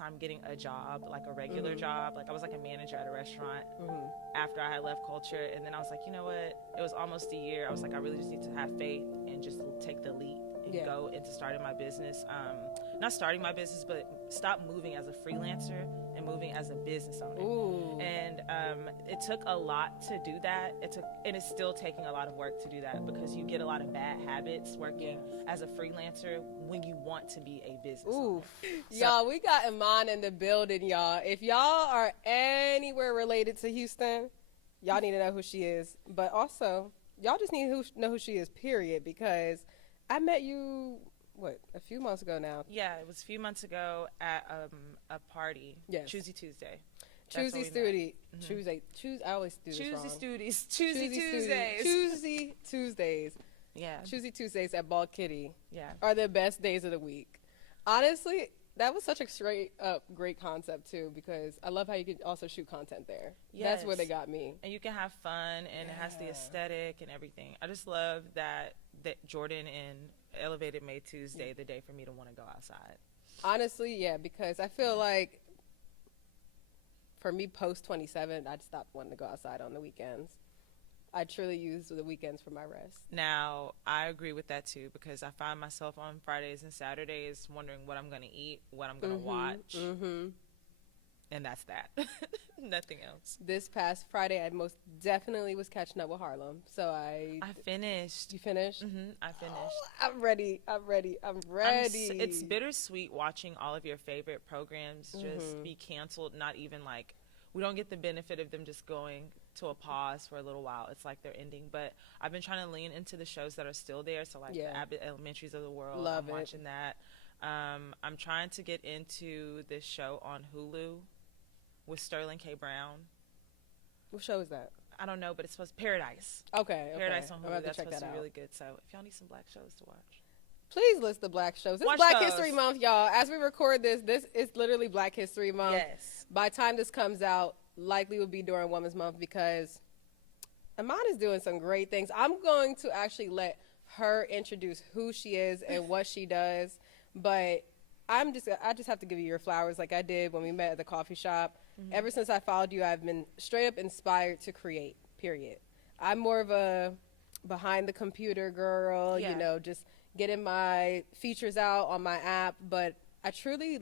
time getting a job, like a regular job. Like I was like a manager at a restaurant after I had left culture. And then I was like, you know what? It was almost a year. I was like, I really just need to have faith and just take the leap and go into starting my business. Not starting my business, but stop moving as a freelancer and moving as a business owner. Ooh. And it took a lot to do that. And it's still taking a lot of work to do that, because you get a lot of bad habits working as a freelancer when you want to be a business owner. Y'all, we got Iman in the building, y'all. If y'all are anywhere related to Houston, y'all need to know who she is. But also, y'all just need to know who she is, period, because I met you, a few months ago now? Yeah, it was a few months ago at a party. Yes. Choosy Tuesday. Choosy Study. I always do this wrong. Choosy Tuesdays. Choosy Tuesdays. Yeah. Choosy Tuesdays at Bald Kitty. Yeah. Are the best days of the week. Honestly, that was such a straight up great concept too, because I love how you can also shoot content there. Yes. That's where they got me. And you can have fun, and it has the aesthetic and everything. I just love that Jordan and Elevated made Tuesday the day for me to want to go outside. Honestly, yeah, because I feel like for me post 27, I'd stop wanting to go outside on the weekends. I truly use the weekends for my rest. Now, I agree with that too, because I find myself on Fridays and Saturdays wondering what I'm going to eat, what I'm going to watch. And that's that. Nothing else. This past Friday, I most definitely was catching up with Harlem. So I finished. You finished? I finished. Oh, I'm ready. It's bittersweet watching all of your favorite programs just be canceled. Not even like, we don't get the benefit of them just going to a pause for a little while. It's like they're ending. But I've been trying to lean into the shows that are still there. So like the Abbott Elementaries of the world. I'm watching that. I'm trying to get into this show on Hulu with Sterling K. Brown. What show is that? I don't know, but it's supposed to Paradise. Okay. Paradise on Hulu. That's supposed to be out. really good. So if y'all need some black shows to watch, please list the black shows. It's Black History Month, y'all. As we record this is literally Black History Month. Yes. By the time this comes out, likely will be during Women's Month, because Iman is doing some great things. I'm going to actually let her introduce who she is and what she does, but I just have to give you your flowers like I did when we met at the coffee shop. Ever since I followed you, I've been straight up inspired to create, period. I'm more of a behind the computer girl, just getting my features out on my app, but I truly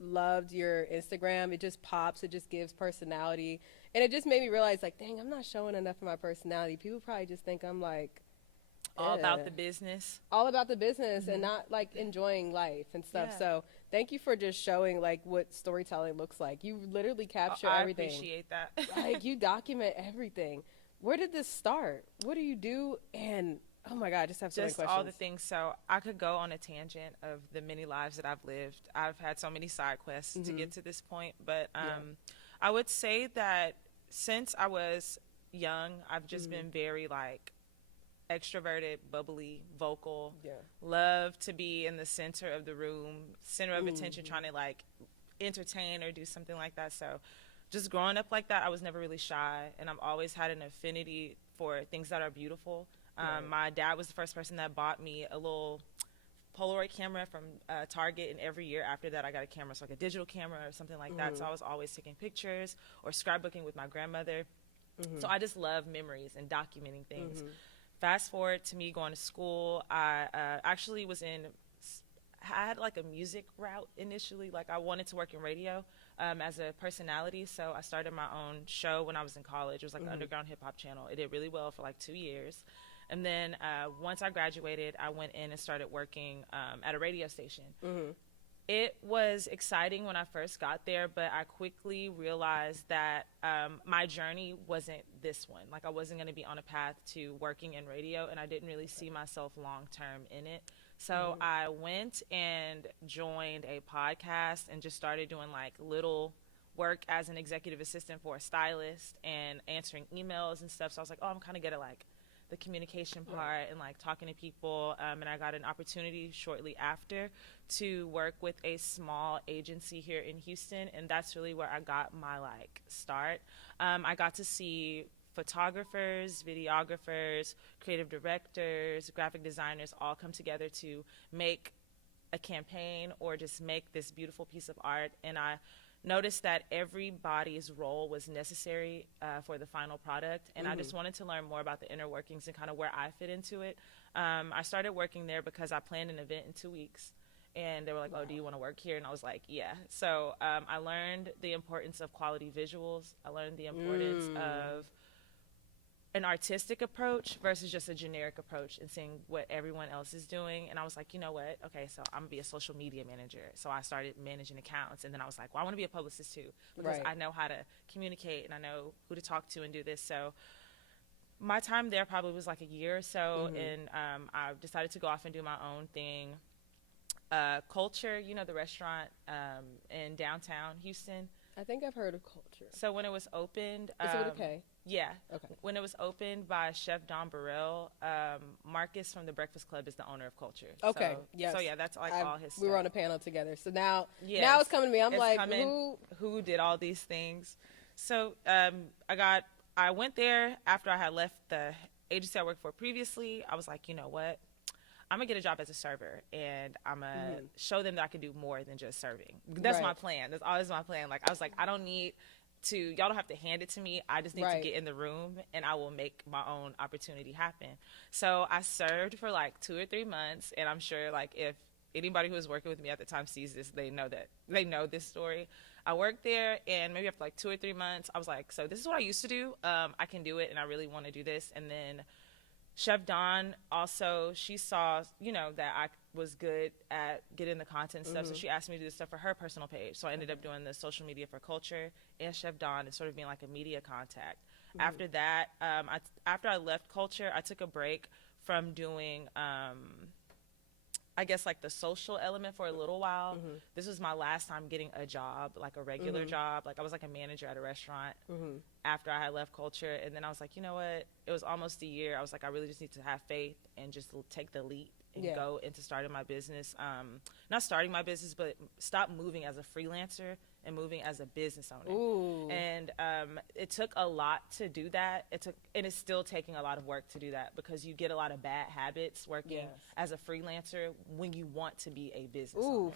loved your Instagram. It just pops, it just gives personality, and it just made me realize dang, I'm not showing enough of my personality. People probably just think I'm all about the business. All about the business and not enjoying life and stuff. Yeah. So thank you for just showing what storytelling looks like. You literally capture everything. I appreciate that. You document everything. Where did this start? What do you do? And oh my God, I just have so many questions. Just all the things. So I could go on a tangent of the many lives that I've lived. I've had so many side quests to get to this point. But I would say that since I was young, I've just been very extroverted, bubbly, vocal, love to be in the center of the room, center of attention, trying to entertain or do something like that. So just growing up like that, I was never really shy, and I've always had an affinity for things that are beautiful. My dad was the first person that bought me a little Polaroid camera from Target, and every year after that I got a camera, so a digital camera or something like that. So I was always taking pictures or scrapbooking with my grandmother. So I just love memories and documenting things. Fast forward to me going to school. I actually had a music route initially. I wanted to work in radio as a personality. So I started my own show when I was in college. It was an underground hip hop channel. It did really well for 2 years. And then once I graduated, I went in and started working at a radio station. It was exciting when I first got there, but I quickly realized that my journey wasn't this one. I wasn't going to be on a path to working in radio, and I didn't really see myself long-term in it. So I went and joined a podcast and just started doing little work as an executive assistant for a stylist and answering emails and stuff. So I was I'm kind of good at the communication part and talking to people, and I got an opportunity shortly after to work with a small agency here in Houston, and that's really where I got my start. I got to see photographers, videographers, creative directors, graphic designers all come together to make a campaign or just make this beautiful piece of art, and I noticed that everybody's role was necessary for the final product, and I just wanted to learn more about the inner workings and kind of where I fit into it. I started working there because I planned an event in 2 weeks, and they were like, oh, do you want to work here? And I was like, yeah. So I learned the importance of quality visuals. I learned the importance of an artistic approach versus just a generic approach, and seeing what everyone else is doing. And I was like, you know what? Okay, so I'm gonna be a social media manager. So I started managing accounts, and then I was like, well, I want to be a publicist too, because I know how to communicate and I know who to talk to and do this. So my time there probably was like a year or so, and I decided to go off and do my own thing. Culture, you know, the restaurant in downtown Houston. I think I've heard of Culture. So when it was opened, is it with a K? Yeah. Okay. When it was opened by Chef Don Burrell, Marcus from the Breakfast Club is the owner of Culture. Okay. So, yes. So yeah, that's like all his stuff. We were on a panel together. So now it's coming to me. I'm like, who did all these things? So I went there after I had left the agency I worked for previously. I was like, you know what? I'm going to get a job as a server, and I'm going to show them that I can do more than just serving. That's my plan. That's always my plan. Like, I was like, I don't need to, y'all don't have to hand it to me. I just need to get in the room, and I will make my own opportunity happen. So I served for like 2 or 3 months, and I'm sure like if anybody who was working with me at the time sees this, they know this story. I worked there, and maybe after like 2 or 3 months, I was like, so this is what I used to do. I can do it, and I really want to do this. And then Chef Dawn also, she saw, you know, that I was good at getting the content stuff, so she asked me to do this stuff for her personal page. So I ended up doing the social media for Culture and Chef Dawn, and sort of being like a media contact. After that, after I left Culture, I took a break from doing, I guess, like the social element for a little while. This was my last time getting a job, like a regular job. Like I was like a manager at a restaurant after I had left Culture. And then I was like, you know what? It was almost a year. I was like, I really just need to have faith and just take the leap and go into starting my business. Not starting my business, but stop moving as a freelancer and moving as a business owner. Ooh. And it took a lot to do that. And it's still taking a lot of work to do that, because you get a lot of bad habits working as a freelancer when you want to be a business owner.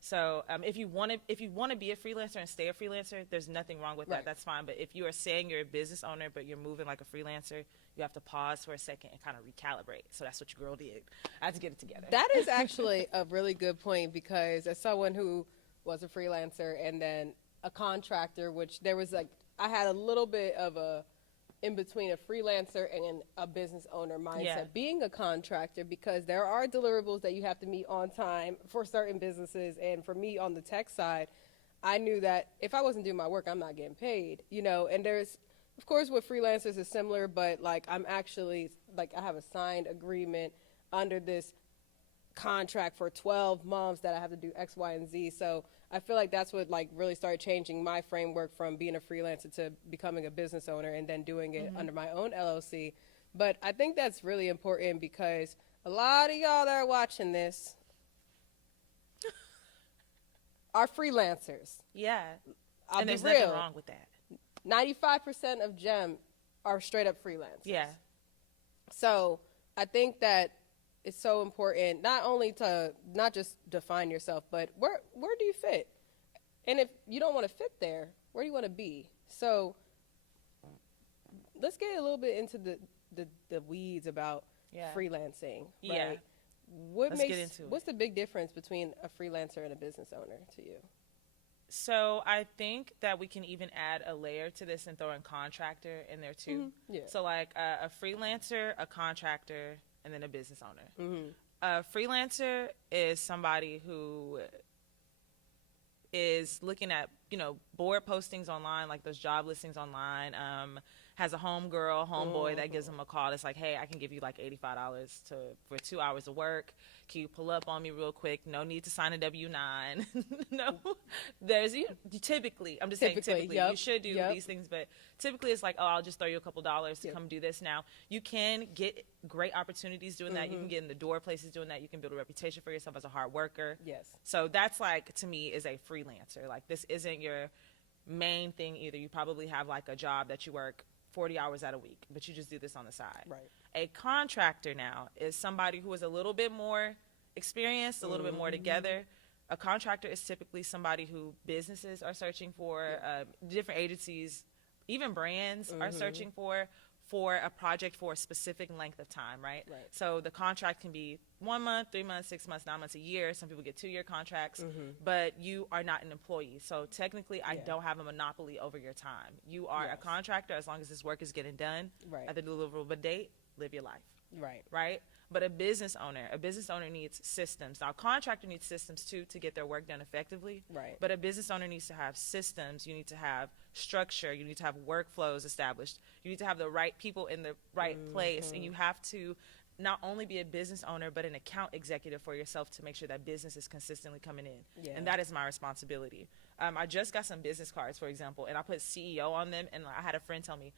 So if you want to be a freelancer and stay a freelancer, there's nothing wrong with that. That's fine. But if you are saying you're a business owner but you're moving like a freelancer, you have to pause for a second and kind of recalibrate. So that's what your girl did. I had to get it together. That is actually a really good point, because as someone who was a freelancer and then a contractor, which there was like, I had a little bit of a in between a freelancer and a business owner mindset being a contractor, because there are deliverables that you have to meet on time for certain businesses. And for me on the tech side, I knew that if I wasn't doing my work, I'm not getting paid, you know. And there's, of course, with freelancers is similar, but like I'm actually, like I have a signed agreement under this contract for 12 months that I have to do X, Y, and Z. So I feel like that's what like really started changing my framework from being a freelancer to becoming a business owner, and then doing it under my own LLC. But I think that's really important, because a lot of y'all that are watching this are freelancers. Yeah. And there's nothing wrong with that. 95% of Jem are straight up freelancers. Yeah. So I think that it's so important not only to not just define yourself, but where do you fit? And if you don't want to fit there, where do you want to be? So let's get a little bit into the weeds about freelancing. Right? Yeah. Let's get into it. What's the big difference between a freelancer and a business owner to you? So I think that we can even add a layer to this and throw in contractor in there too. Yeah. So like a freelancer, a contractor, and then a business owner. A freelancer is somebody who is looking at, you know, board postings online, like those job listings online, has a homeboy that gives them a call. It's like, hey, I can give you like $85 for 2 hours of work. Can you pull up on me real quick? No need to sign a W-9. No, there's typically, I'm just saying typically, you should do these things, but typically it's like, oh, I'll just throw you a couple dollars to come do this. Now, you can get great opportunities doing that. You can get in the door places doing that. You can build a reputation for yourself as a hard worker. Yes. So that's like, to me, is a freelancer. Like, this isn't your main thing either. You probably have like a job that you work 40 hours out a week, but you just do this on the side. Right. A contractor now is somebody who is a little bit more experienced, a little bit more together. A contractor is typically somebody who businesses are searching for, different agencies, even brands are searching for a project for a specific length of time, right? So the contract can be 1 month, 3 months, 6 months, 9 months, a year. Some people get 2-year contracts, but you are not an employee. So technically, I don't have a monopoly over your time. You are a contractor as long as this work is getting done at the deliverable date. Live your life. Right. But a business owner needs systems. Now, a contractor needs systems too to get their work done effectively. But a business owner needs to have systems. You need to have structure. You need to have workflows established. You need to have the right people in the right place. And you have to not only be a business owner, but an account executive for yourself to make sure that business is consistently coming in. And that is my responsibility. I just got some business cards, for example, and I put CEO on them. And I had a friend tell me,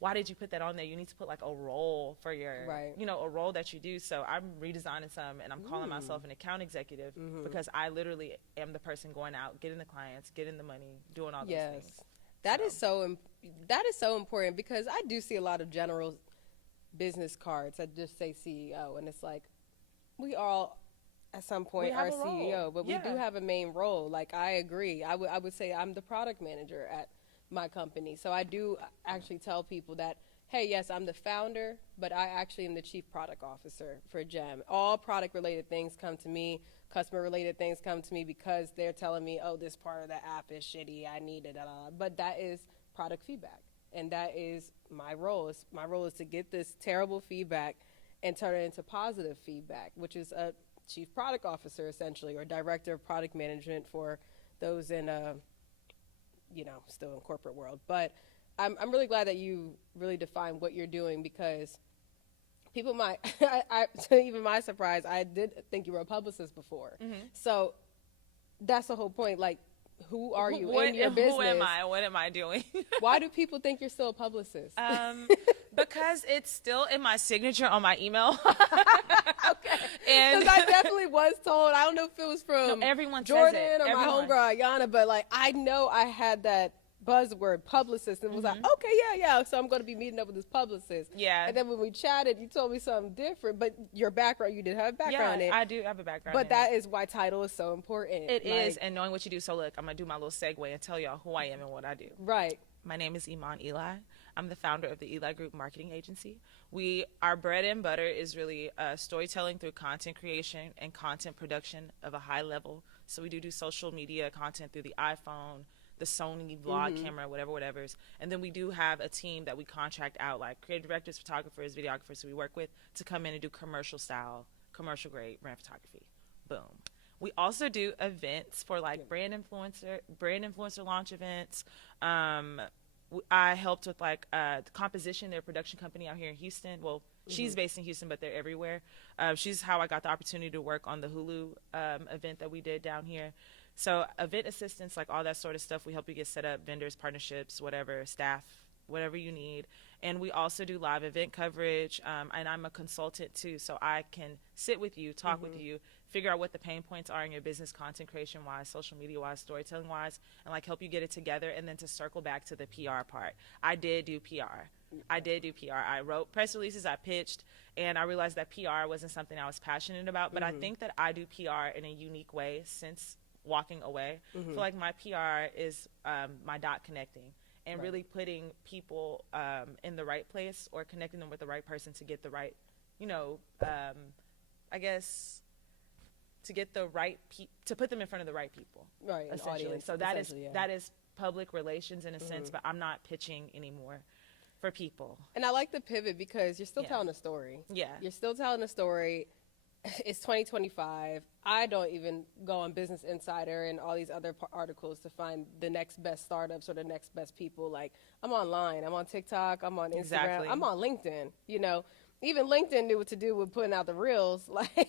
why did you put that on there? You need to put like a role for your, a role that you do. So I'm redesigning some, and I'm calling myself an account executive because I literally am the person going out, getting the clients, getting the money, doing all those things. That is so important, because I do see a lot of general business cards that just say CEO, and it's like, we all at some point are CEO, but we do have a main role. Like, I agree. I would say I'm the product manager at my company. So I do actually tell people that, hey, yes, I'm the founder, but I actually am the chief product officer for Jem. All product related things come to me. Customer related things come to me because they're telling me, oh, this part of the app is shitty, I need it, but that is product feedback. And that is my role. My role is to get this terrible feedback and turn it into positive feedback, which is a chief product officer essentially, or director of product management for those in still in corporate world. But I'm really glad that you really define what you're doing, because people might, to even my surprise, I did think you were a publicist before. So that's the whole point. Like, who are you in your business? Who am I? What am I doing? Why do people think you're still a publicist? Because it's still in my signature on my email. Okay. And I definitely was told, I don't know if it was from everyone Jordan says it. or my homegirl Ayana, but like, I know I had that buzzword publicist and was like, okay, yeah, so I'm going to be meeting up with this publicist. And then when we chatted, you told me something different, but your background, you did have a background in it. I do have a background but that is why title is so important. It is, and knowing what you do. So look, I'm going to do my little segue and tell y'all who I am and what I do. My name is Iman Eli. I'm the founder of the Eli Group marketing agency. Our bread and butter is really storytelling through content creation and content production of a high level. So we do social media content through the iPhone, the Sony vlog camera, whatever's. And then we do have a team that we contract out, like creative directors, photographers, videographers who we work with to come in and do commercial grade brand photography. Boom. We also do events for like brand influencer launch events. I helped with like the Composition, their production company out here in Houston. Well, she's based in Houston, but they're everywhere. She's how I got the opportunity to work on the Hulu event that we did down here. So event assistance, like all that sort of stuff, we help you get set up, vendors, partnerships, whatever, staff, whatever you need. And we also do live event coverage, and I'm a consultant too, so I can sit with you, talk with you, figure out what the pain points are in your business, content creation-wise, social media-wise, storytelling-wise, and like help you get it together. And then to circle back to the PR part, I did do PR. I wrote press releases, I pitched, and I realized that PR wasn't something I was passionate about, but I think that I do PR in a unique way since walking away. I feel like my PR is my dot connecting and really putting people in the right place or connecting them with the right person to get the right, I guess, to get the right to put them in front of the right people. Essentially. Audience, so that is public relations in a sense, but I'm not pitching anymore for people. And I like the pivot because you're still telling a story. You're still telling a story. It's 2025. I don't even go on Business Insider and all these other articles to find the next best startups or the next best people. Like, I'm online. I'm on TikTok. I'm on Instagram. I'm on LinkedIn. Even LinkedIn knew what to do with putting out the reels. Like,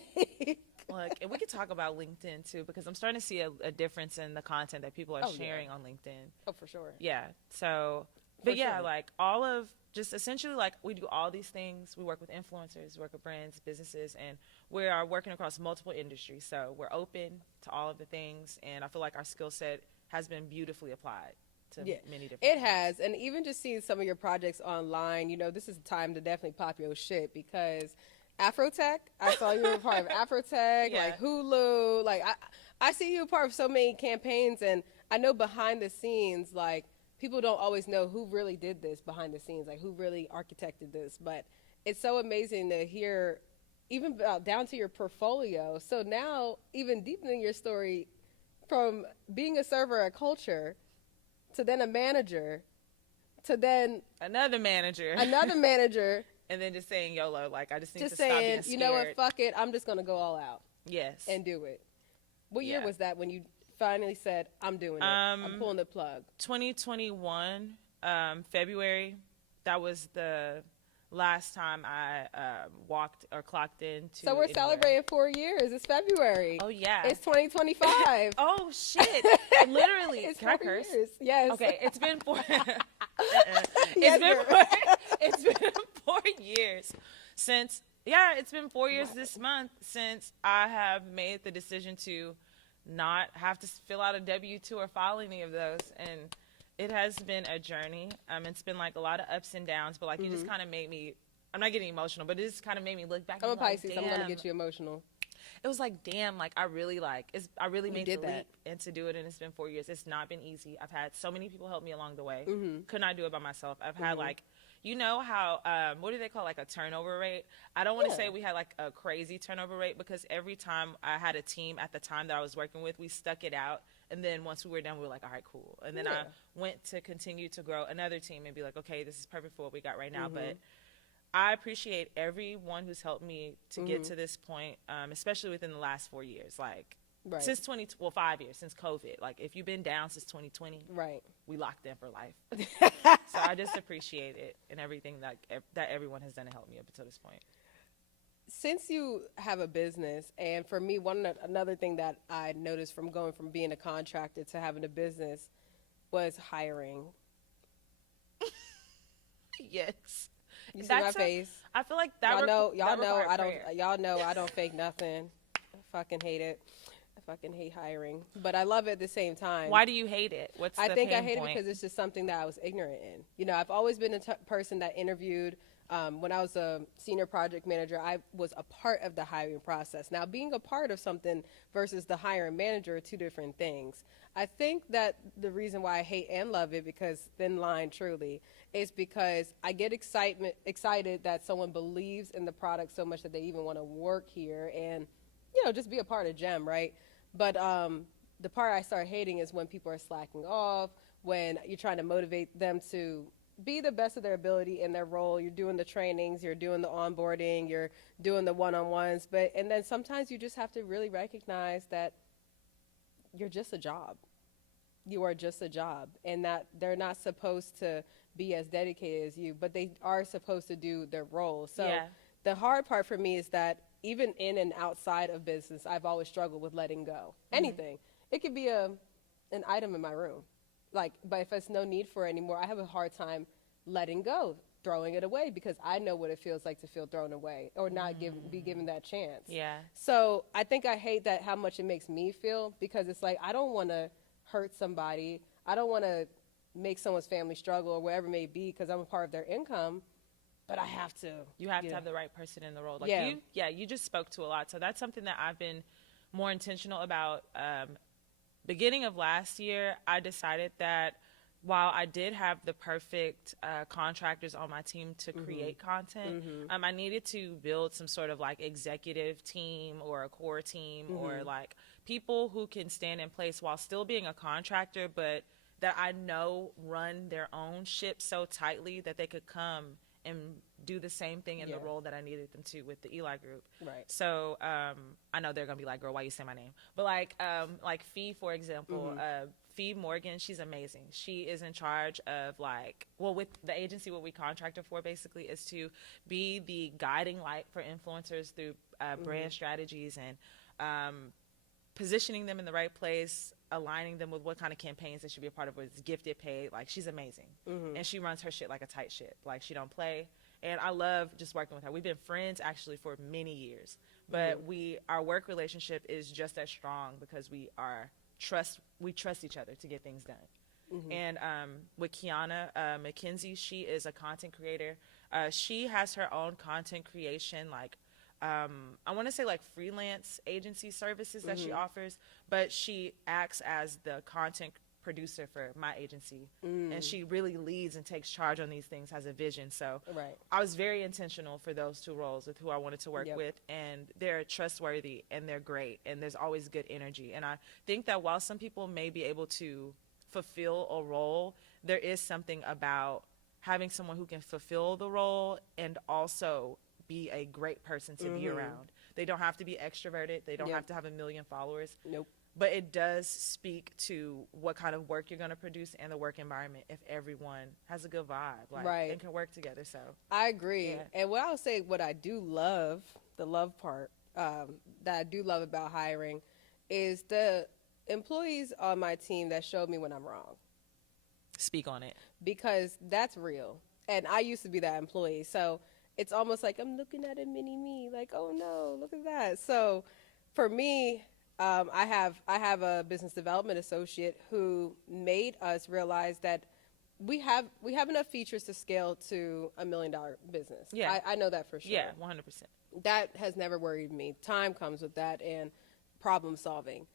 look, and we could talk about LinkedIn too, because I'm starting to see a difference in the content that people are sharing on LinkedIn. Oh, for sure. Yeah. So, but like all of just essentially, like, we do all these things. We work with influencers, work with brands, businesses, and we are working across multiple industries. So we're open to all of the things, and I feel like our skill set has been beautifully applied to many different things. It has, and even just seeing some of your projects online, this is the time to definitely pop your shit, because Afrotech. I saw you were part of Afrotech, Yeah. like Hulu. Like I see you part of so many campaigns, and I know behind the scenes, like people don't always know who really did this behind the scenes, like who really architected this. But it's so amazing to hear, even down to your portfolio. So now, even deepening your story from being a server at Culture to then a manager to then Another manager. another manager. And then just saying YOLO, like I just need Just to stop being saying, scared. you know what, fuck it, I'm just gonna go all out Yes. and do it. What year Yeah. was that when you finally said, I'm doing it, I'm pulling the plug? 2021, February. That was the last time I walked or clocked in. So we're celebrating 4 years. It's February. Oh yeah. It's 2025. Oh shit! Literally. It's Can I 4 curse? years. Yes. Okay, it's been 4. Yes, It's been 4 years since. Yeah, it's been 4 years this month since I have made the decision to not have to fill out a W-2 or file any of those, and it has been a journey. It's been like a lot of ups and downs, but like you just kind of made me. I'm not getting emotional, but it just kind of made me look back. I'm a and like, Pisces. I'm gonna damn. get you emotional. It was like, damn, like I really made the did that. leap and to do it, and it's been 4 years. It's not been easy. I've had so many people help me along the way. Could not do it by myself. I've had like, you know how what do they call like a turnover rate? I don't want to say we had like a crazy turnover rate, because every time I had a team at the time that I was working with, we stuck it out, and then once we were done, we were like, all right, cool. And then I went to continue to grow another team and be like, okay, this is perfect for what we got right now, but I appreciate everyone who's helped me to get to this point, especially within the last 4 years. Like, since 5 years, since COVID. Like, if you've been down since 2020, we locked in for life. So I just appreciate it and everything that everyone has done to help me up until this point. Since you have a business, and for me, another thing that I noticed from going from being a contractor to having a business was hiring. Yes. You see my face. I feel like that. Y'all know I don't fake nothing. I fucking hate it. I fucking hate hiring, but I love it at the same time. Why do you hate it? What's the I think I hate point? it because it's just something that I was ignorant in. You know, I've always been a person that interviewed. When I was a senior project manager, I was a part of the hiring process. Now, being a part of something versus the hiring manager are two different things. I think that the reason why I hate and love it, because thin line truly, is because I get excited that someone believes in the product so much that they even want to work here and, you know, just be a part of Jem, right? But the part I start hating is when people are slacking off, when you're trying to motivate them to be the best of their ability in their role. You're doing the trainings, you're doing the onboarding, you're doing the one-on-ones, and then sometimes you just have to really recognize that you're just a job. You are just a job, and that they're not supposed to be as dedicated as you, but they are supposed to do their role. So the hard part for me is that even in and outside of business, I've always struggled with letting go. Anything. It could be an item in my room. Like, but if there's no need for it anymore, I have a hard time letting go, throwing it away, because I know what it feels like to feel thrown away or not be given that chance. Yeah. So I think I hate that, how much it makes me feel, because it's like, I don't want to hurt somebody. I don't want to make someone's family struggle or whatever it may be, because I'm a part of their income, but I have to. You have to have the right person in the role. Like you just spoke to a lot. So that's something that I've been more intentional about. Beginning of last year, I decided that while I did have the perfect contractors on my team to create content, I needed to build some sort of like executive team or a core team or like people who can stand in place while still being a contractor, but that I know run their own ship so tightly that they could come and do the same thing in the role that I needed them to with the Eli Group. Right. So I know they're gonna be like, "Girl, why you say my name?" But like Fee, for example, Fee Morgan, she's amazing. She is in charge of with the agency, what we contract her for basically is to be the guiding light for influencers through brand strategies and positioning them in the right place, aligning them with what kind of campaigns they should be a part of, whether it's gifted, paid. Like, she's amazing. And she runs her shit like a tight ship. Like, she don't play. And I love just working with her. We've been friends actually for many years, but our work relationship is just as strong because we trust each other to get things done. And with Kiana McKenzie, she is a content creator. She has her own content creation I want to say like freelance agency services that she offers, but she acts as the content producer for my agency, and she really leads and takes charge on these things, has a vision. So I was very intentional for those two roles with who I wanted to work with, and they're trustworthy and they're great, and there's always good energy. And I think that while some people may be able to fulfill a role, there is something about having someone who can fulfill the role and also be a great person to be around. They don't have to be extroverted. They don't have to have a million followers. Nope. But it does speak to what kind of work you're going to produce and the work environment if everyone has a good vibe, like, and can work together. So I agree. And what I would say, what I do love, the love part that I do love about hiring is the employees on my team that showed me when I'm wrong. Speak on it. Because that's real. And I used to be that employee. So it's almost like I'm looking at a mini me, like, oh no, look at that. So for me, I have a business development associate who made us realize that we have enough features to scale to $1 million business. Yeah, I know that for sure. Yeah, 100%. That has never worried me. Time comes with that and problem solving.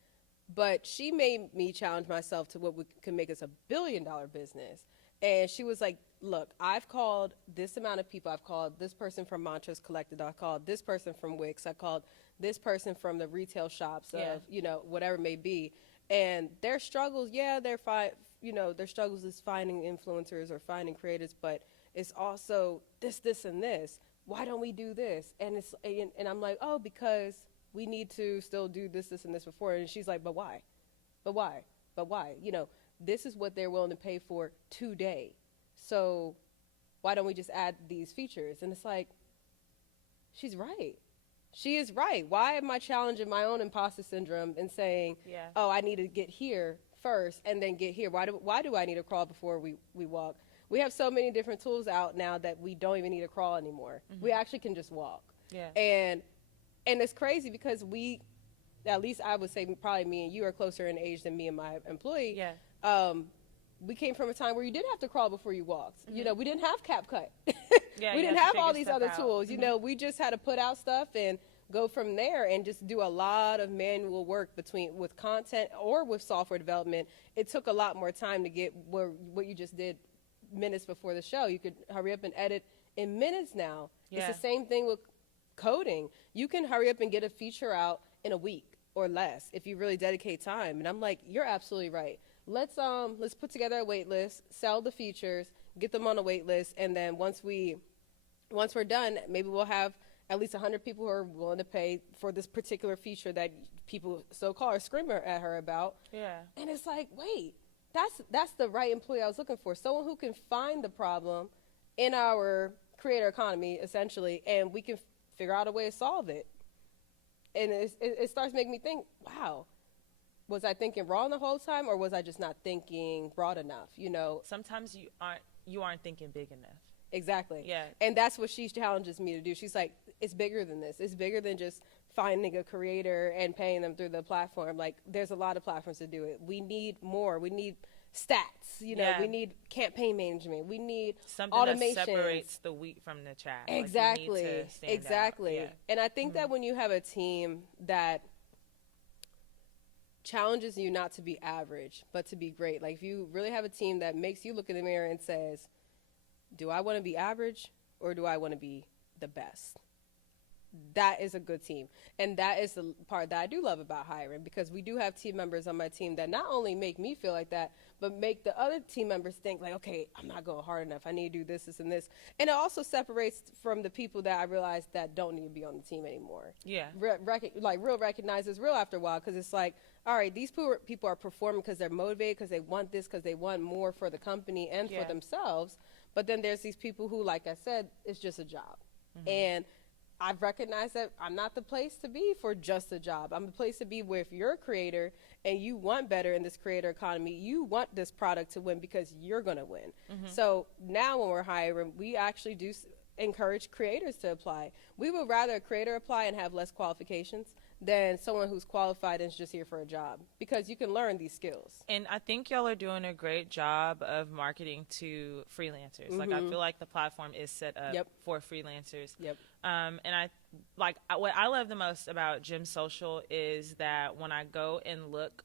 But she made me challenge myself to what can make us $1 billion business. And she was like, look, I've called this amount of people. I've called this person from Mantras Collected. I called this person from Wix. I called this person from the retail shops of, whatever it may be. And their struggles, their struggles is finding influencers or finding creators, but it's also this, and this. Why don't we do this? And I'm like, oh, because we need to still do this, and this before. And she's like, but why? But why? But why? This is what they're willing to pay for today. So why don't we just add these features? And it's like, she's right. She is right. Why am I challenging my own imposter syndrome and saying, oh, I need to get here first and then get here? Why do I need to crawl before we walk? We have so many different tools out now that we don't even need to crawl anymore. We actually can just walk. Yeah. And it's crazy because at least I would say probably me and you are closer in age than me and my employee. Yeah. We came from a time where you did have to crawl before you walked. We didn't have CapCut. Yeah, we didn't have all these other tools. We just had to put out stuff and go from there and just do a lot of manual work with content or with software development. It took a lot more time to get what you just did minutes before the show. You could hurry up and edit in minutes now. Yeah. It's the same thing with coding. You can hurry up and get a feature out in a week or less if you really dedicate time. And I'm like, you're absolutely right. Let's put together a wait list, sell the features, get them on a wait list, and then once we're done, maybe we'll have at least 100 people who are willing to pay for this particular feature that people so-called are screaming at her about. Yeah. And it's like, wait, that's the right employee I was looking for. Someone who can find the problem in our creator economy, essentially, and we can figure out a way to solve it. And it starts making me think, wow, was I thinking wrong the whole time, or was I just not thinking broad enough? Sometimes you aren't thinking big enough. Exactly. Yeah. And that's what she challenges me to do. She's like, it's bigger than this. It's bigger than just finding a creator and paying them through the platform. Like, there's a lot of platforms to do it. We need more. We need stats. We need campaign management. We need something automation that separates the wheat from the chaff. Exactly. Like, you need to stand exactly. out. Yeah. And I think that when you have a team that challenges you not to be average, but to be great. Like, if you really have a team that makes you look in the mirror and says, do I want to be average or do I want to be the best? That is a good team. And that is the part that I do love about hiring, because we do have team members on my team that not only make me feel like that, but make the other team members think like, okay, I'm not going hard enough. I need to do this, and this. And it also separates from the people that I realize that don't need to be on the team anymore. Yeah. Real recognizes real after a while, because it's like, all right, these people are performing because they're motivated, because they want this, because they want more for the company and for themselves. But then there's these people who, like I said, it's just a job. And I've recognized that I'm not the place to be for just a job. I'm the place to be where if you're a creator and you want better in this creator economy, you want this product to win because you're going to win. So now when we're hiring, we actually do encourage creators to apply. We would rather a creator apply and have less qualifications than someone who's qualified and is just here for a job, because you can learn these skills. And I think y'all are doing a great job of marketing to freelancers. Like, I feel like the platform is set up for freelancers. And what I love the most about Jem Social is that when I go and look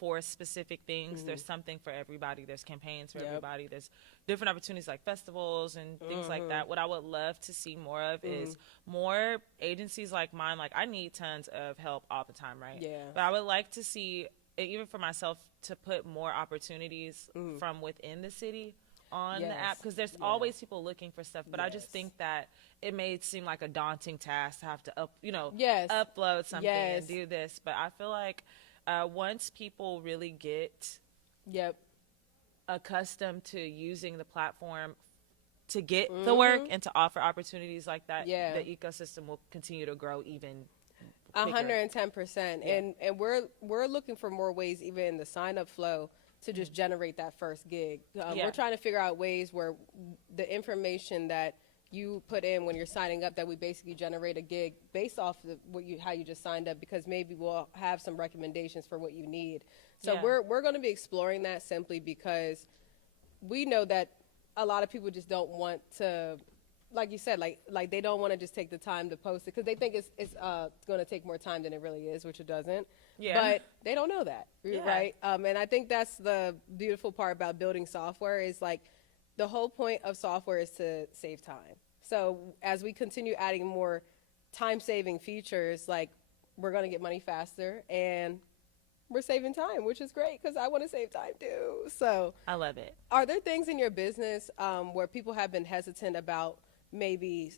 for specific things, there's something for everybody. There's campaigns for everybody. There's different opportunities like festivals and things like that. What I would love to see more of is more agencies like mine. Like, I need tons of help all the time, right? Yeah. But I would like to see, even for myself, to put more opportunities from within the city on the app, because there's always people looking for stuff. But I just think that it may seem like a daunting task to have to upload something and do this. But I feel like once people really get accustomed to using the platform to get the work and to offer opportunities like that, the ecosystem will continue to grow even quicker. 110%. And we're looking for more ways, even in the sign up flow, to just generate that first gig. We're trying to figure out ways where the information that you put in when you're signing up, that we basically generate a gig based off of how you just signed up, because maybe we'll have some recommendations for what you need. So we're going to be exploring that, simply because we know that a lot of people just don't want to, like you said, like they don't want to just take the time to post it, because they think it's going to take more time than it really is, which it doesn't. But they don't know that, right? And I think that's the beautiful part about building software, is like the whole point of software is to save time. So as we continue adding more time-saving features, like, we're going to get money faster, and we're saving time, which is great, because I want to save time too. So I love it. Are there things in your business where people have been hesitant about maybe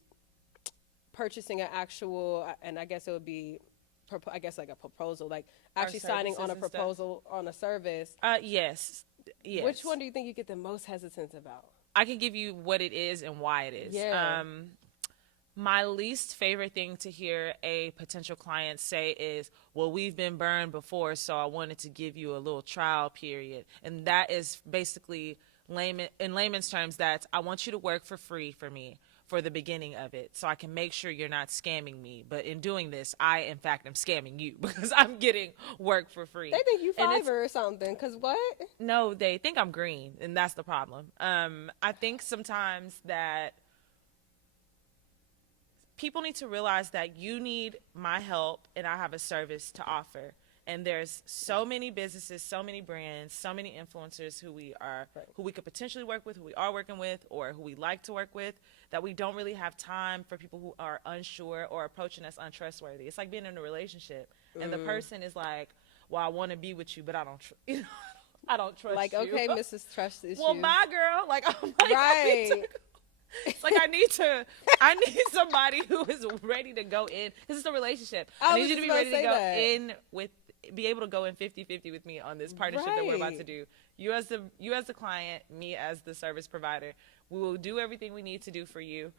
purchasing an actual, and I guess it would be, like a proposal, like actually signing on a proposal on a service? Yes. Which one do you think you get the most hesitance about? I can give you what it is and why it is. My least favorite thing to hear a potential client say is, well, we've been burned before, so I wanted to give you a little trial period. And that is basically, in layman's terms, that's, I want you to work for free for me for the beginning of it, so I can make sure you're not scamming me. But in doing this, I, in fact, am scamming you, because I'm getting work for free. They think you Fiverr or something, because what? No, they think I'm green, and that's the problem. I think sometimes that people need to realize that you need my help, and I have a service to offer. And there's so many businesses, so many brands, so many influencers who we could potentially work with, who we are working with, or who we like to work with, that we don't really have time for people who are unsure or approaching us untrustworthy. It's like being in a relationship, and the person is like, well, I want to be with you, but I don't trust like, you. Like, okay, Mrs. Trust Issues. Well, bye, girl. Like, I'm like, right. It's like, I need somebody who is ready to go in, because it's a relationship. I need you to be ready to go in with, be able to go in 50-50 with me on this partnership that we're about to do. You as the client, me as the service provider. We will do everything we need to do for you.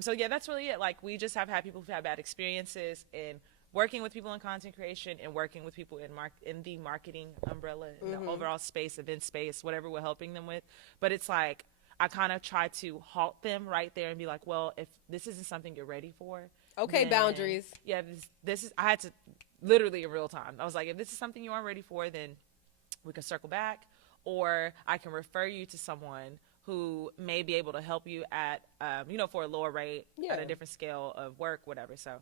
So yeah, that's really it. Like, we just have had people who've had bad experiences in working with people in content creation and working with people in the marketing umbrella, in the overall space, event space, whatever we're helping them with. But it's like, I kind of try to halt them right there and be like, well, if this isn't something you're ready for. Okay, boundaries. Yeah, this is, I had to literally in real time. I was like, if this is something you aren't ready for, then we can circle back, or I can refer you to someone who may be able to help you at, for a lower rate, at a different scale of work, whatever. So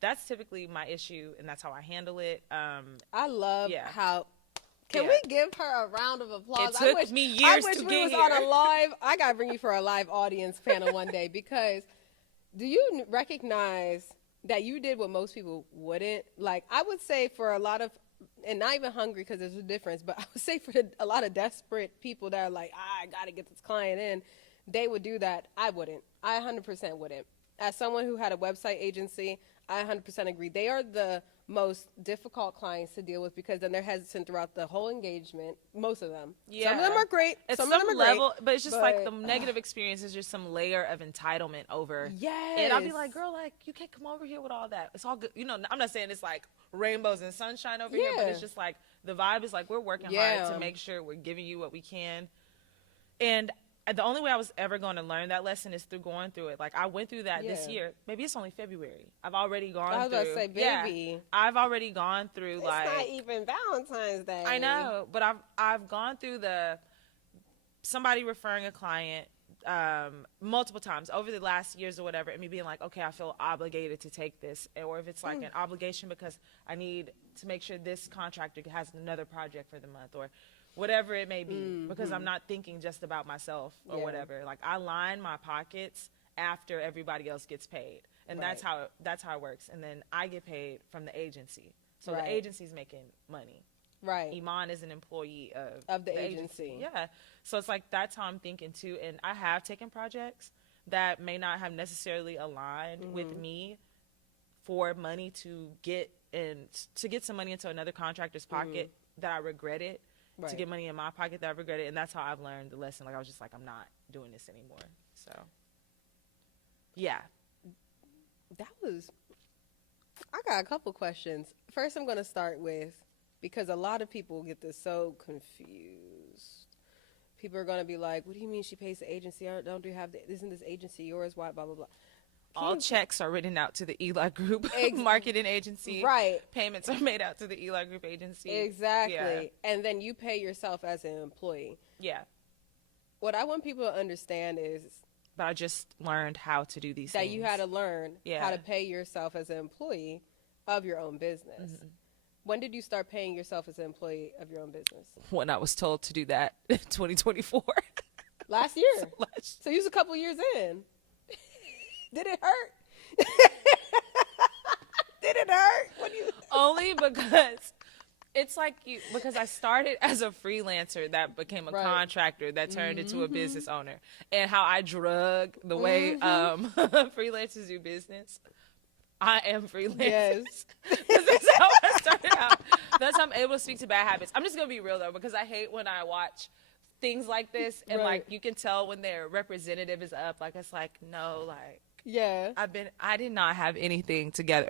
that's typically my issue, and that's how I handle it. I love how. Can we give her a round of applause? It took me years to get here. I wish we was on a live. I gotta bring you for a live audience panel one day, because do you recognize that you did what most people wouldn't? Like, I would say for a lot of, and not even hungry, because there's a difference, but I would say for a lot of desperate people that are like, I gotta get this client in, they would do that. I wouldn't. I 100% wouldn't. As someone who had a website agency, I 100% agree. They are the most difficult clients to deal with, because then they're hesitant throughout the whole engagement. Most of them. Yeah. Some of them are great. Some of them are level, great. But it's just like the negative experience is just some layer of entitlement over. Yes. And I'll be like, girl, like, you can't come over here with all that. It's all good. I'm not saying it's like rainbows and sunshine over here, but it's just like the vibe is like, we're working hard to make sure we're giving you what we can. And the only way I was ever going to learn that lesson is through going through it. Like, I went through that this year. Maybe it's only February. I've already gone through. I was about to say, baby. Yeah, I've already gone through, It's like. not even Valentine's Day. I know, but I've gone through somebody referring a client multiple times over the last years or whatever, and me being like, okay, I feel obligated to take this, or if it's like an obligation because I need to make sure this contractor has another project for the month, or whatever it may be, because I'm not thinking just about myself or whatever. Like, I line my pockets after everybody else gets paid, and that's how it works. And then I get paid from the agency, so the agency's making money. Right. Iman is an employee of the agency. Yeah. So it's like, that's how I'm thinking too. And I have taken projects that may not have necessarily aligned with me for money to get some money into another contractor's pocket that I regretted, to get money in my pocket that I regretted. And that's how I've learned the lesson. Like, I was just like, I'm not doing this anymore. So yeah. I got a couple questions. First, I'm going to start with, because a lot of people get this so confused. People are going to be like, what do you mean she pays the agency? Isn't this agency yours? Why? Blah, blah, blah. All checks are written out to the Eli Group marketing agency. Right. Payments are made out to the Eli Group agency. Exactly. Yeah. And then you pay yourself as an employee. Yeah. What I want people to understand is, but I just learned how to do these things. That you had to learn how to pay yourself as an employee of your own business. When did you start paying yourself as an employee of your own business? When I was told to do that in 2024. Last year. So you was a couple years in. Did it hurt? Did it hurt? Only because it's like because I started as a freelancer that became a contractor that turned into a business owner, and how I drug the way freelancers do business. I am freelance. Yes. That's how I started out. That's how I'm able to speak to bad habits. I'm just going to be real, though, because I hate when I watch things like this, and like, you can tell when their representative is up. Like, it's like, no, like, yeah, I did not have anything together.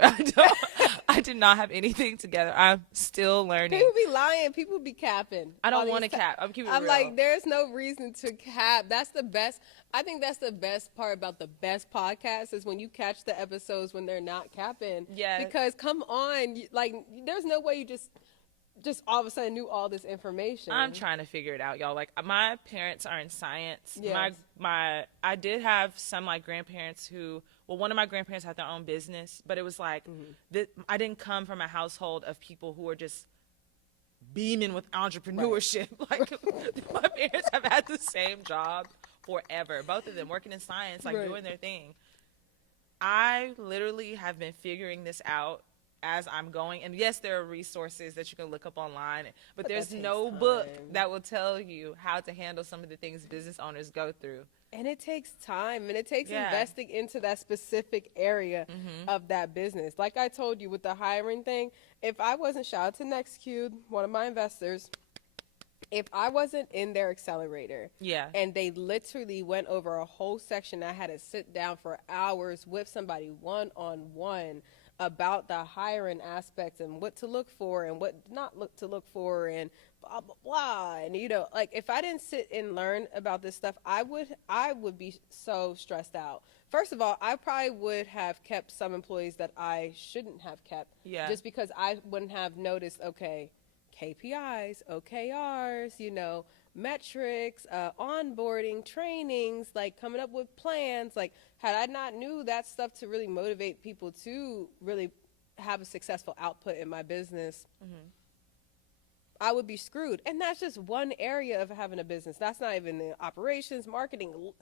I did not have anything together. I'm still learning. People be lying. People be capping. I don't want to cap. I'm keeping it real. like, there's no reason to cap. That's the best. I think that's the best part about the best podcasts is when you catch the episodes when they're not capping. Yeah. Because come on, like, there's no way you just all of a sudden knew all this information. I'm trying to figure it out, y'all. Like, my parents are in science. Yes. I did have some, like, grandparents who, well, one of my grandparents had their own business, but it was like, I didn't come from a household of people who were just beaming with entrepreneurship. Like, my parents have had the same job forever. Both of them working in science, like, doing their thing. I literally have been figuring this out as I'm going. And yes, there are resources that you can look up online, but there's no book that will tell you how to handle some of the things business owners go through. And it takes time, and it takes investing into that specific area of that business. Like I told you with the hiring thing, if I wasn't, shout out to NextQ, one of my investors, if I wasn't in their accelerator, and they literally went over a whole section, I had to sit down for hours with somebody one-on-one about the hiring aspects and what to look for and what not to look for and blah, blah, blah. And, you know, like, if I didn't sit and learn about this stuff, I would be so stressed out. First of all, I probably would have kept some employees that I shouldn't have kept just because I wouldn't have noticed, okay, KPIs, OKRs, you know, metrics, onboarding, trainings, like coming up with plans. Like, had I not knew that stuff to really motivate people to really have a successful output in my business, I would be screwed. And that's just one area of having a business. That's not even the operations, marketing,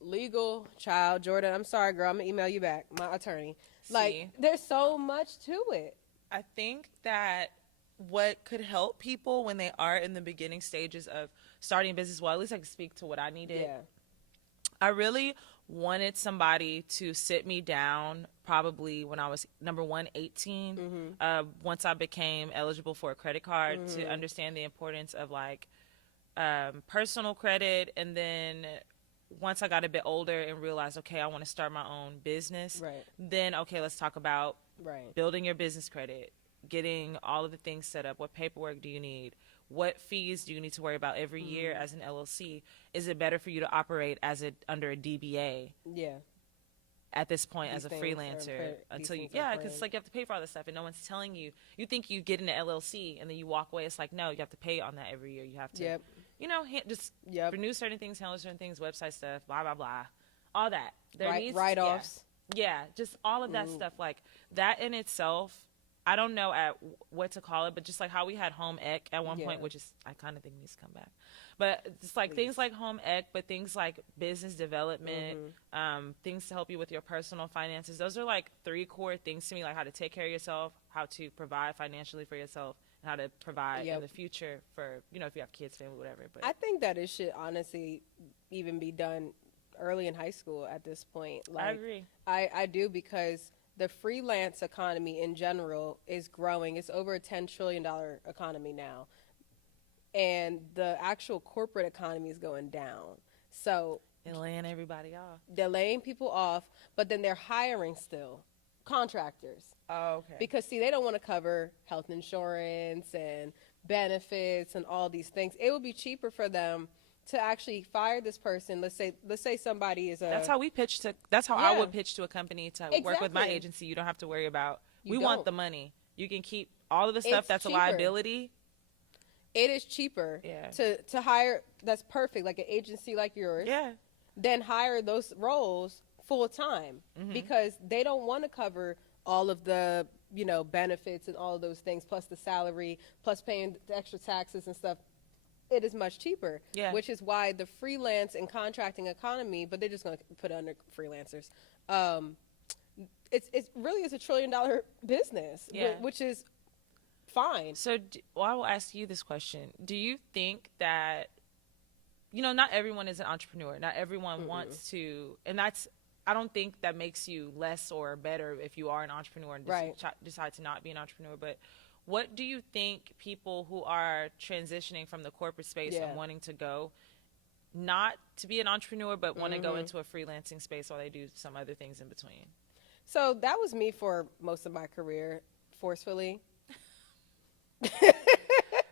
legal. Child, Jordan, I'm sorry, girl. I'm going to email you back, my attorney. Like, there's so much to it. I think that what could help people when they are in the beginning stages of starting a business, well, at least I can speak to what I needed. Yeah. I really wanted somebody to sit me down probably when I was, number one, 18, once I became eligible for a credit card, to understand the importance of, like, personal credit. And then once I got a bit older and realized, okay, I want to start my own business, then, okay, let's talk about building your business credit, getting all of the things set up. What paperwork do you need? what fees do you need to worry about every year as an LLC? Is it better for you to operate under a DBA? Yeah. At this point, These as a things freelancer, until you, because like you have to pay for all this stuff, and no one's telling you. You think you get into LLC, and then you walk away. It's like, no, you have to pay on that every year. You have to, just renew certain things, handle certain things, website stuff, blah blah blah, all that. Write-offs. Yeah, just all of that stuff. Like that in itself, I don't know what to call it, but just like how we had home ec at one point, which is I kind of think needs to come back. But it's like things like home ec, but things like business development, things to help you with your personal finances. Those are like 3 core things to me, like how to take care of yourself, how to provide financially for yourself, and how to provide in the future for, if you have kids, family, whatever. But I think that it should honestly even be done early in high school at this point. Like, I agree. I do, because the freelance economy in general is growing. It's over a $10 trillion economy now. And the actual corporate economy is going down. So they're laying everybody off. They're laying people off, but then they're hiring still contractors. Oh, okay. Because, see, they don't want to cover health insurance and benefits and all these things. It would be cheaper for them to actually fire this person. Let's say somebody is That's how we pitch to. That's how I would pitch to a company to work with my agency. You don't have to worry about. We want the money. You can keep all of the stuff that's cheaper. A liability. It is cheaper to hire. That's perfect, like an agency like yours. Yeah. Then hire those roles full time, because they don't want to cover all of the benefits and all of those things, plus the salary, plus paying the extra taxes and stuff. It is much cheaper. Yeah. Which is why the freelance and contracting economy, but they're just going to put it under freelancers. It's really is $1 trillion business, which is fine. So, I will ask you this question. Do you think that, not everyone is an entrepreneur. Not everyone wants to, and I don't think that makes you less or better if you are an entrepreneur and decide to not be an entrepreneur. But what do you think people who are transitioning from the corporate space and wanting to go, not to be an entrepreneur, but want to go into a freelancing space while they do some other things in between? So that was me for most of my career, forcefully.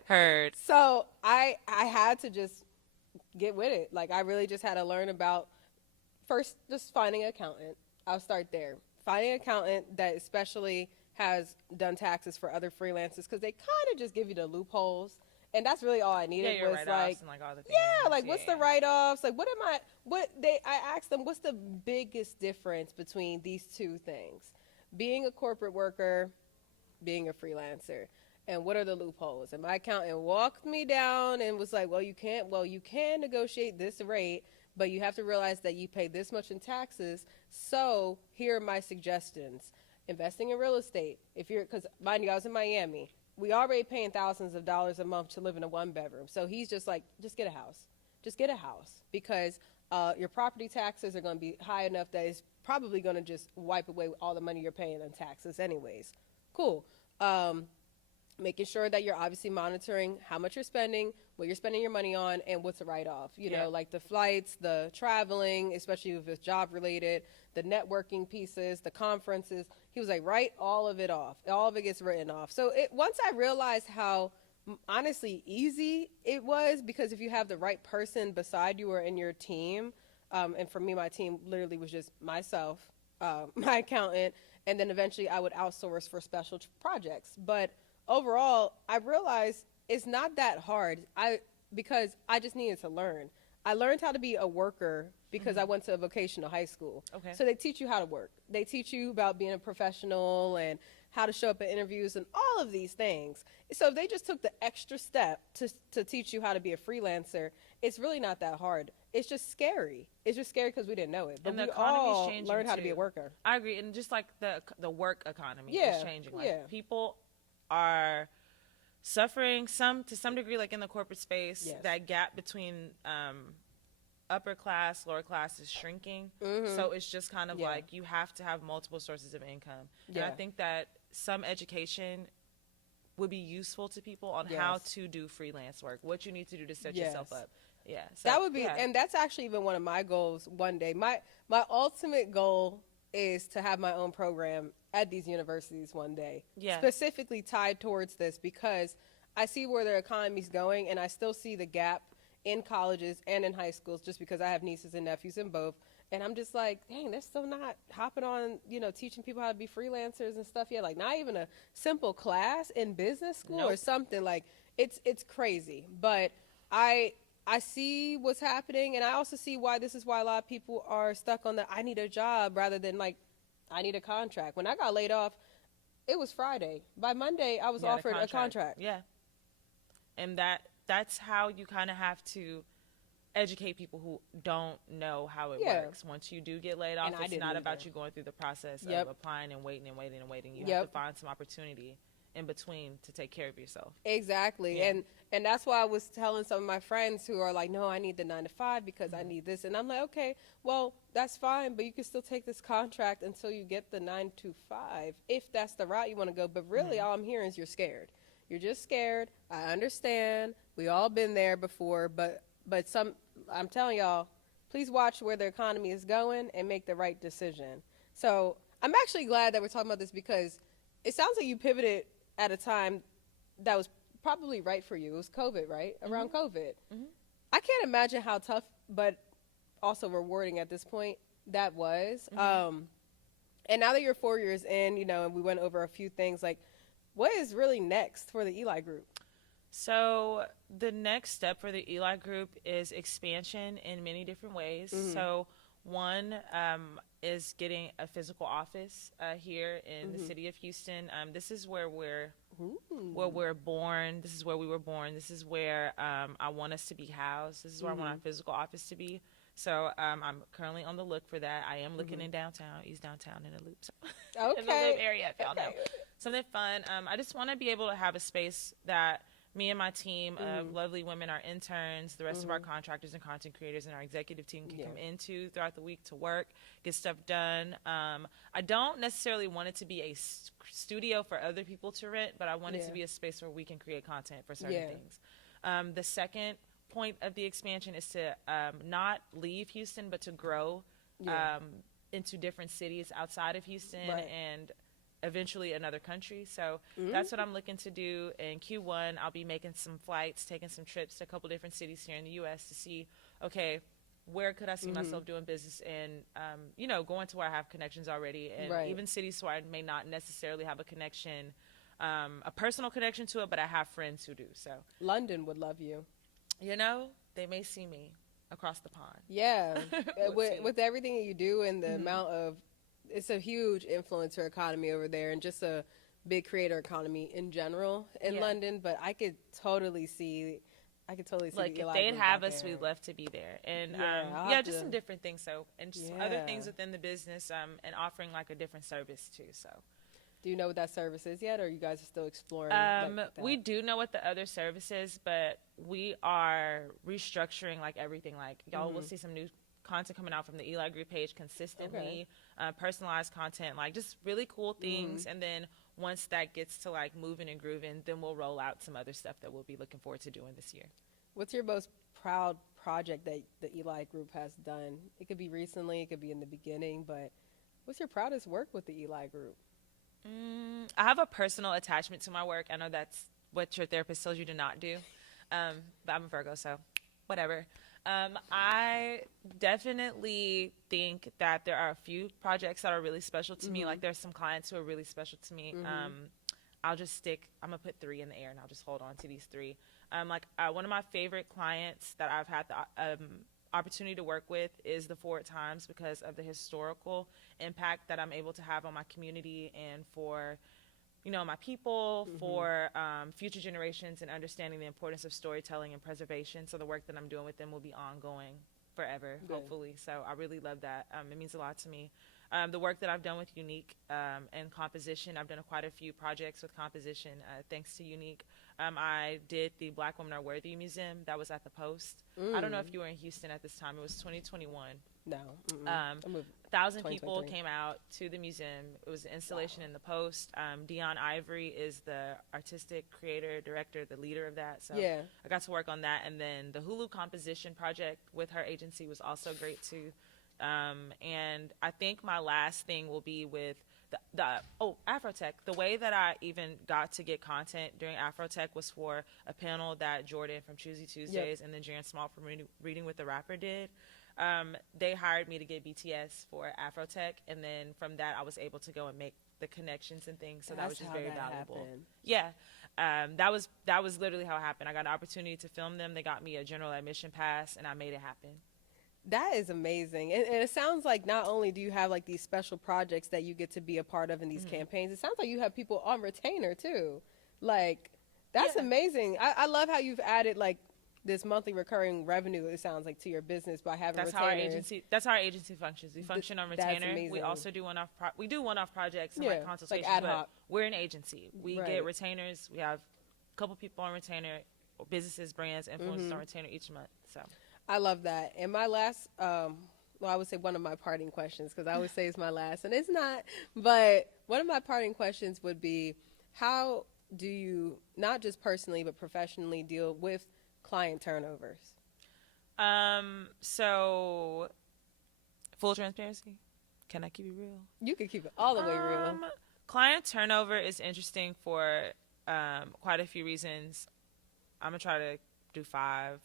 Heard. So I had to just get with it. Like, I really just had to learn about, first, just finding an accountant. I'll start there. Finding an accountant that especially has done taxes for other freelancers, because they kind of just give you the loopholes. And that's really all I needed was like, and like all the things. What's the write-offs? Like, I asked them, what's the biggest difference between these two things? Being a corporate worker, being a freelancer. And what are the loopholes? And my accountant walked me down and was like, you can negotiate this rate, but you have to realize that you pay this much in taxes. So here are my suggestions. Investing in real estate. Because mind you, I was in Miami. We already paying thousands of dollars a month to live in a 1-bedroom. So he's just like, just get a house. Just get a house, because your property taxes are going to be high enough that it's probably going to just wipe away all the money you're paying in taxes anyways. Cool. Making sure that you're obviously monitoring how much you're spending, what you're spending your money on, and what's a write-off. You know, like the flights, the traveling, especially if it's job-related, the networking pieces, the conferences. He was like, write all of it off. All of it gets written off. So once I realized how, honestly, easy it was, because if you have the right person beside you or in your team, and for me, my team literally was just myself, my accountant, and then eventually I would outsource for special projects. But overall, I realized it's not that hard. Because I just needed to learn. I learned how to be a worker because I went to a vocational high school. Okay. So they teach you how to work. They teach you about being a professional and how to show up at interviews and all of these things. So if they just took the extra step to teach you how to be a freelancer, it's really not that hard. It's just scary. It's just scary because we didn't know it. But we all learned how to be a worker. I agree. And just like the work economy is changing. Like people are suffering to some degree, like in the corporate space. Yes. That gap between upper class, lower class is shrinking. So it's just kind of like you have to have multiple sources of income. And I think that some education would be useful to people on how to do freelance work, what you need to do to set yourself up. Yeah, so, that would be, and that's actually even one of my goals one day. My ultimate goal is to have my own program at these universities one day, specifically tied towards this, because I see where their economy's going, and I still see the gap in colleges and in high schools just because I have nieces and nephews in both. And I'm just like, dang, they're still not hopping on, teaching people how to be freelancers and stuff yet. Like, not even a simple class in business school or something. Like, it's crazy. But I see what's happening, and I also see why this is why a lot of people are stuck on the I need a job rather than like I need a contract. When I got laid off, it was Friday. By Monday, I was offered a contract. Yeah. And that's how you kind of have to educate people who don't know how it works. Once you do get laid off, it's not about you going through the process of applying and waiting and waiting and waiting. You have to find some opportunity in between to take care of yourself. Exactly. Yeah. And that's why I was telling some of my friends who are like, no, I need the 9 to 5 because I need this. And I'm like, okay, well, that's fine, but you can still take this contract until you get the 9 to 5 if that's the route you want to go. But really all I'm hearing is you're scared. You're just scared. I understand. We all been there before, but I'm telling y'all, please watch where the economy is going and make the right decision. So I'm actually glad that we're talking about this because it sounds like you pivoted at a time that was probably right for you. It was COVID, right? Around COVID. Mm-hmm. I can't imagine how tough, but also rewarding at this point that was. Mm-hmm. And now that you're 4 years in, and we went over a few things, like what is really next for the Eli Group? So the next step for the Eli Group is expansion in many different ways. Mm-hmm. So one is getting a physical office here in the city of Houston. This is where we're born. This is where we were born. This is where I want us to be housed. This is where I want our physical office to be. So I'm currently on the look for that. I am looking in downtown, East Downtown in a loop. So in the Loop area, if y'all know. Something fun. I just want to be able to have a space that me and my team of lovely women, our interns, the rest of our contractors and content creators, and our executive team can come into throughout the week to work, get stuff done. I don't necessarily want it to be a studio for other people to rent, but I want it to be a space where we can create content for certain things. The second point of the expansion is to not leave Houston, but to grow into different cities outside of Houston and eventually another country. So that's what I'm looking to do. In Q1, I'll be making some flights, taking some trips to a couple different cities here in the U.S. to see, okay, where could I see myself doing business and, going to where I have connections already, and even cities where I may not necessarily have a connection, a personal connection to it, but I have friends who do. So London would love you. They may see me across the pond. Yeah. with everything that you do and the amount of, it's a huge influencer economy over there and just a big creator economy in general in London. But I could totally see like if they'd have us, we'd love to be there. And just some different things. So, and just other things within the business, and offering like a different service too. So, do you know what that service is yet, or you guys are still exploring? We do know what the other service is, but we are restructuring like everything. Like y'all will see some new content coming out from the Eli Group page consistently, personalized content, like just really cool things. And then once that gets to like moving and grooving, then we'll roll out some other stuff that we'll be looking forward to doing this year. What's your most proud project that the Eli Group has done? It could be recently, it could be in the beginning, but what's your proudest work with the Eli Group? I have a personal attachment to my work. I know that's what your therapist tells you to not do, but I'm a Virgo, so whatever. I definitely think that there are a few projects that are really special to me. Like there's some clients who are really special to me. I'm gonna put 3 in the air and I'll just hold on to these 3. One of my favorite clients that I've had the opportunity to work with is the Forward Times because of the historical impact that I'm able to have on my community and for my people, for future generations, and understanding the importance of storytelling and preservation. So the work that I'm doing with them will be ongoing forever, hopefully. So I really love that. It means a lot to me. The work that I've done with Unique and composition, I've done quite a few projects with composition thanks to Unique. I did the Black Women Are Worthy Museum. That was at the Post. I don't know if you were in Houston at this time. It was 2021. No. 1,000 people came out to the museum. It was an installation in the Post. Dion Ivory is the artistic creator, director, the leader of that. So I got to work on that. And then the Hulu composition project with her agency was also great too. And I think my last thing will be with Afrotech. The way that I even got to get content during Afrotech was for a panel that Jordan from Choosy Tuesdays and then Jaren Small from Reading with the Rapper did. They hired me to get BTS for Afrotech, and then from that I was able to go and make the connections and things. So that was just very valuable. Happened. Yeah. That was literally how it happened. I got an opportunity to film them. They got me a general admission pass, and I made it happen. That is amazing. And it sounds like not only do you have like these special projects that you get to be a part of in these campaigns, it sounds like you have people on retainer too. Like, that's amazing. I love how you've added like this monthly recurring revenue, it sounds like, to your business by having retainers. That's how our agency functions. We function on retainer. We also do one-off projects and like consultations. Like ad hoc. We're an agency. We get retainers. We have a couple people on retainer, or businesses, brands, influencers on retainer each month. So I love that. And my last, I would say one of my parting questions, because I always say it's my last, and it's not. But one of my parting questions would be, how do you, not just personally, but professionally, deal with client turnovers? So full transparency. Can I keep it real? You can keep it all the way real. Client turnover is interesting for quite a few reasons. I'm going to try to do 5.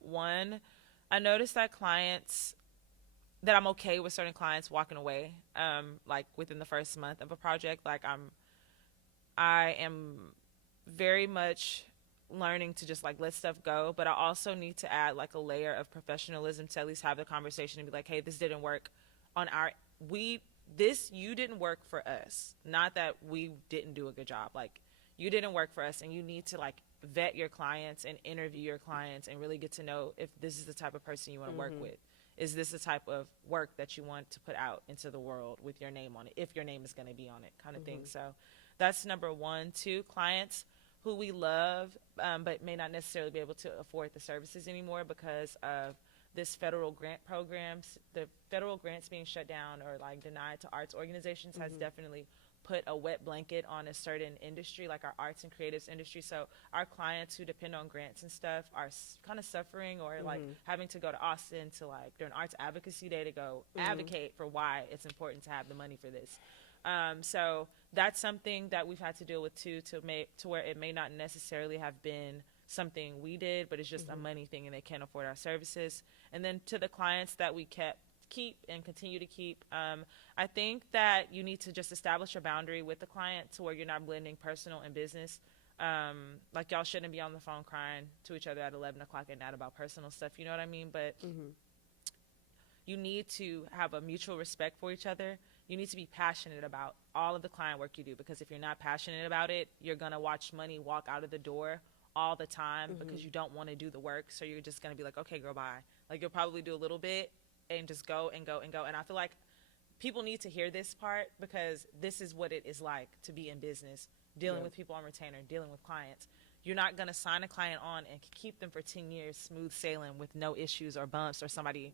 One, I noticed that I'm okay with certain clients walking away, like within the first month of a project. Like I am very much learning to just like let stuff go, but I also need to add like a layer of professionalism to at least have the conversation and be like, hey, this didn't work on you didn't work for us. Not that we didn't do a good job. Like, you didn't work for us, and you need to like vet your clients and interview your clients and really get to know if this is the type of person you want to work with. Is this the type of work that you want to put out into the world with your name on it, if your name is going to be on it, kind of thing. So that's number 1. 2, clients who we love, but may not necessarily be able to afford the services anymore because of this federal grant programs. The federal grants being shut down or like denied to arts organizations has definitely put a wet blanket on a certain industry, like our arts and creatives industry. So our clients who depend on grants and stuff are kind of suffering, or like having to go to Austin to like during Arts Advocacy Day to go advocate for why it's important to have the money for this. So that's something that we've had to deal with too, to where it may not necessarily have been something we did, but it's just a money thing and they can't afford our services. And then to the clients that we keep and continue to keep, I think that you need to just establish a boundary with the client to where you're not blending personal and business. Like, y'all shouldn't be on the phone crying to each other at 11 o'clock at night about personal stuff, you know what I mean? But you need to have a mutual respect for each other. You need to be passionate about all of the client work you do, because if you're not passionate about it, you're going to watch money walk out of the door all the time because you don't want to do the work. So you're just going to be like, okay, girl, bye. Like, you'll probably do a little bit and just go and go and go. And I feel like people need to hear this part, because this is what it is like to be in business, dealing with people on retainer, dealing with clients. You're not going to sign a client on and keep them for 10 years smooth sailing with no issues or bumps or somebody,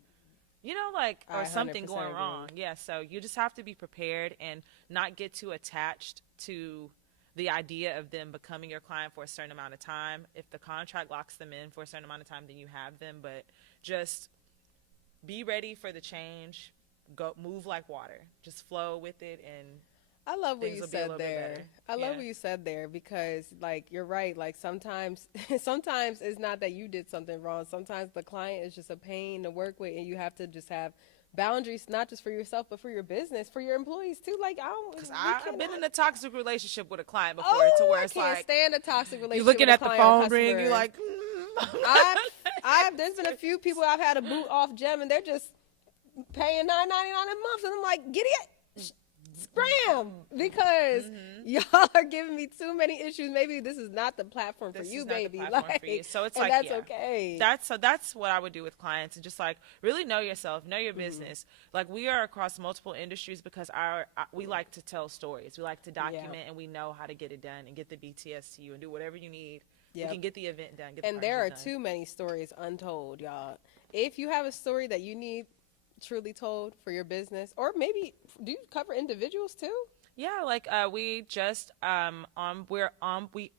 you know, like, or something going agree. wrong. Yeah, so you just have to be prepared and not get too attached to the idea of them becoming your client for a certain amount of time. If the contract locks them in for a certain amount of time, then you have them. But just be ready for the change. Go move like water. Just flow with it, and I love what you said there. I love what you said there, because like, you're right. Like, sometimes it's not that you did something wrong. Sometimes the client is just a pain to work with, and you have to just have boundaries, not just for yourself, but for your business, for your employees too. Like, I've been in a toxic relationship with a client before, to where it's I can't like, stand a toxic relationship. you're looking with at a the client phone ring, you're like, there's been a few people I've had to boot off Jem, and they're just paying $9.99 a month, and I'm like, get it, scram, because y'all are giving me too many issues. Maybe this is not the platform for you, baby. For you. So it's and like, that's okay. That's what I would do with clients, and just like really know yourself, know your business. Like, we are across multiple industries because we like to tell stories, we like to document, and we know how to get it done and get the BTS to you and do whatever you need. You can get the event done. And there are too many stories untold, y'all. If you have a story that you need truly told for your business, or maybe do you cover individuals too? Yeah, like we just we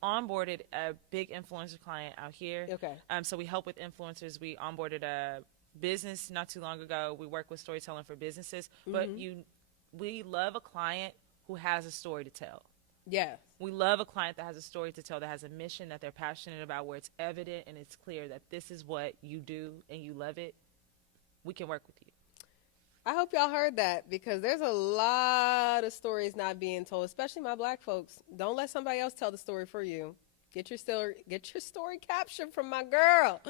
onboarded a big influencer client out here. Okay. So we help with influencers. We onboarded a business not too long ago. We work with storytelling for businesses, but we love a client who has a story to tell. Yeah. We love a client that has a story to tell, that has a mission that they're passionate about, where it's evident and it's clear that this is what you do and you love it. We can work with you. I hope y'all heard that, because there's a lot of stories not being told, especially my Black folks. Don't let somebody else tell the story for you. Get your story captured from my girl.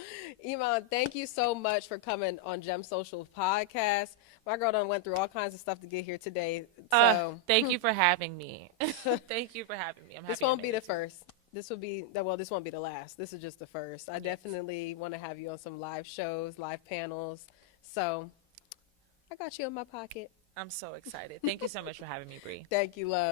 Iman, thank you so much for coming on Jem Social podcast. My girl done went through all kinds of stuff to get here today. So thank you for having me. Thank you for having me. I'm happy. This won't be the first. This won't be the last. This is just the first. I definitely want to have you on some live shows, live panels. So I got you in my pocket. I'm so excited. Thank you so much for having me, Bree. Thank you, love.